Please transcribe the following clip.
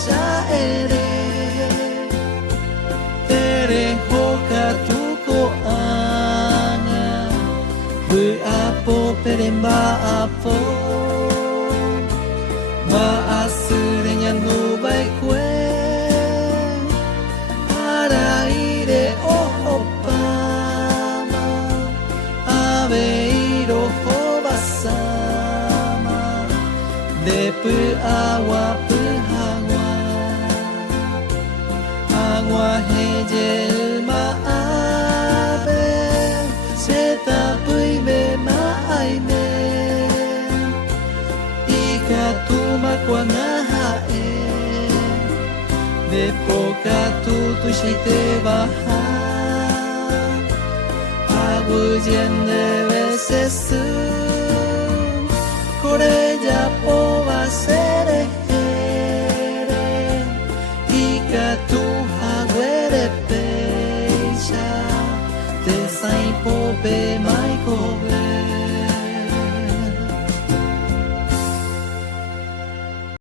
syaere tere hoka tuko anga beapo peremba apo maasurenya no baikwe araire ohopama aveiro hobasama depu awa puhawa agua hejel maabe seta puibe maaime ikatuma kwa ngahae depoka tutu shite baha abu jende vesesu